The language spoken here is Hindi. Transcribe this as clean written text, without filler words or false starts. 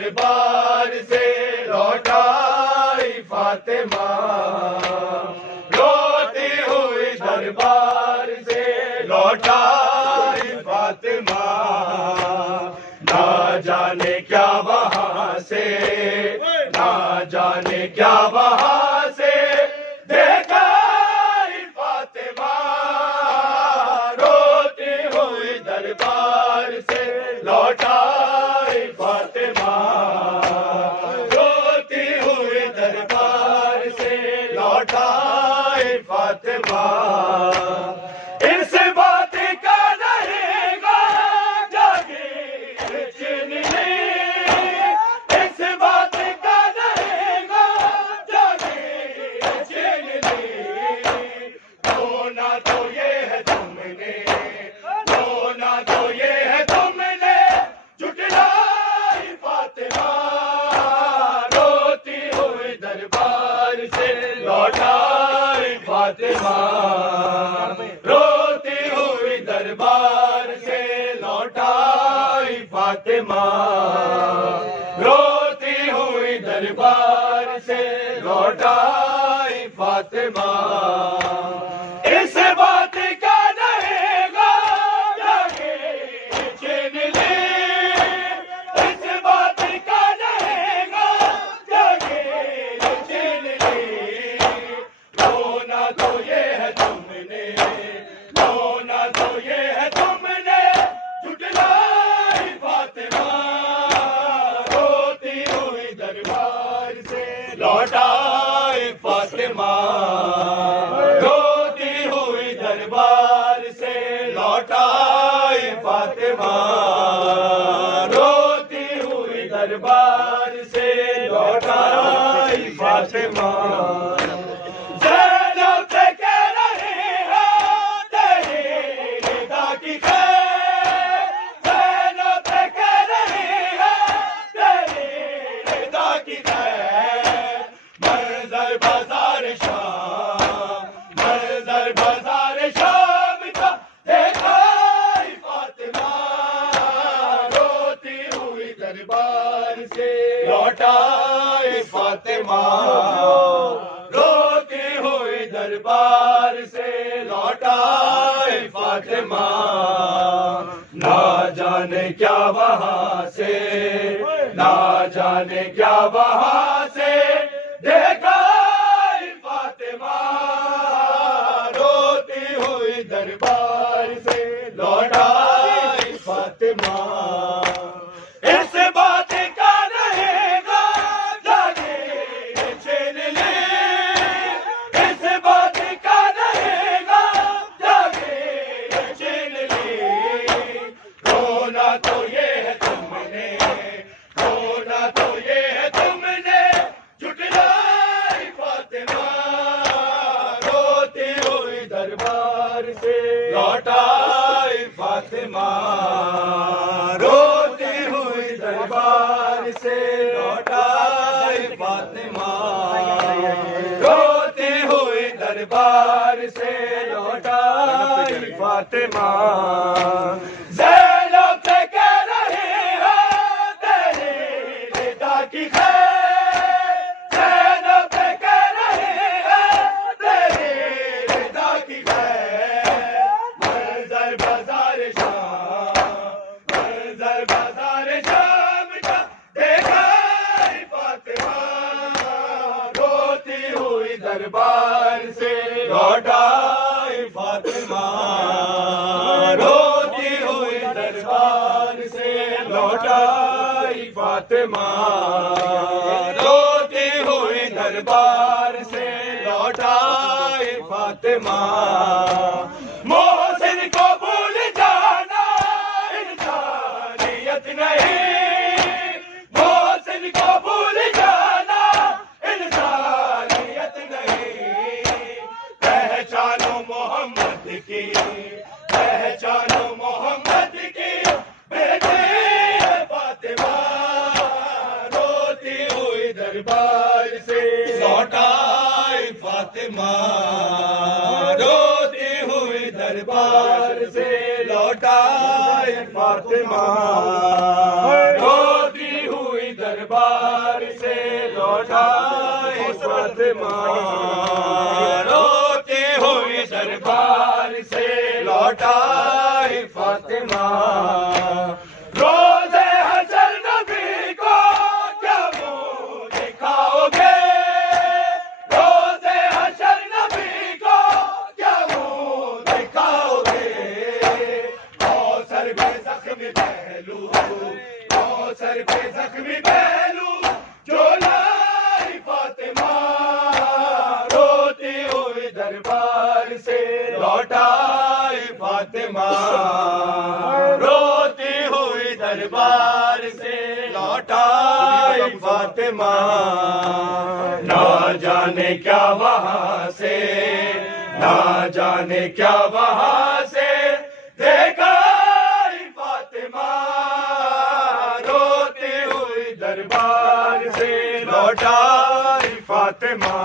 दरबार से लौटाई फातिमा, रोती हुई दरबार से लौटाई फातिमा। ना जाने क्या वहां से, ना जाने क्या वहां से देखा फातिमा, रोती हुई दरबार से लौटाई फातिमा, रोती हुई दरबार से लौटाई फातिमा। इस बात का रहेगा जागे चैन नहीं, इस बात का रहेगा जागे चैन नहीं। रोना तो ये है तुमने, रोना तो ये है तुमने झुठलाई फातिमा, रोती हुई दरबार से लौटाई फातिमा, रोती हुई दरबार से लौटाई फातिमा, रोती हुई दरबार से लौटाई फातिमा। इस बात का रहेगा जागे चैन ले, इस बात का रहेगा जागे चैन ले। रोना तो ये है तुमने, रोना तो ये है तुमने झुठलाई फातिमा, रोती हुई दरबार से लौटाई फातिमा, रोती हुई दरबार से लौटाई फातिमा, रोती हुई दरबार से लौटाई फातिमा। ज़ैनब से कह रहे हैं तेरी निदा की खैर, ज़ैनब से कह रहे हैं तेरी निदा की खैर। मंजर बाजार शाम, मंजर बाजार शाम का देखा फातिमा, रोती हुई दरबार से लौटाई फातिमा, रोती हुई दरबार से लौटाई फातिमा। ना जाने क्या वहां से, ना जाने क्या वहां से देखा फातिमा, रोती हुई दरबार से लौटाई फातिमा। इस बात का रहेगा जागे चैन ले, इस बात का रहेगा जागे चैन ले। रोना तो ये है तुमने, रोना तो ये है तुमने झुठलाई फातिमा, रोती हुई दरबार से लौटाई फातिमा, रोती हुई दरबार से लौटाई फातिमा, रोती हुई दरबार से लौटाई फातिमा। ज़ैनब से कह रहे हैं तेरी निदा की खैर, ज़ैनब से कह रहे हैं तेरी निदा की खैर। मंजर बाजार शाम, मंजर बाजार शाम का देखा फातिमा, रोती हुई दरबार से लौटाई फातिमा, रोती हुई दरबार से लौटाई फातिमा, रोती हुई दरबार से लौटाई फातिमा। मोहसिन को भूल जाना इंसानियत नहीं, मोहसिन को भूल जाना इंसानियत नहीं। पहचानो मोहम्मद की, पहचानो मोहम्मद की बेटे फातिमा, रोती हुई दरबार से लौटाई फातिमा, रोती हुई दरबार से लौटाई फातिमा, रोती हुई दरबार फातिमा, रोती हुई दरबार से लौट आई फातिमा। रोज़े हशर नबी को क्या मुँह दिखाओगे, रोज़े हशर नबी को क्या मुँह दिखाओगे। कौसर पे जख्मी पहलू, कौसर पे जख्मी पहलू जो लाई फातिमा, रोती हुई दरबार से लौट आई फातिमा, रोती हुई दरबार से लौट आई फातिमा। ना जाने क्या वहाँ से, ना जाने क्या वहाँ से देखा फातिमा, रोती हुई दरबार से लौट आई फातिमा।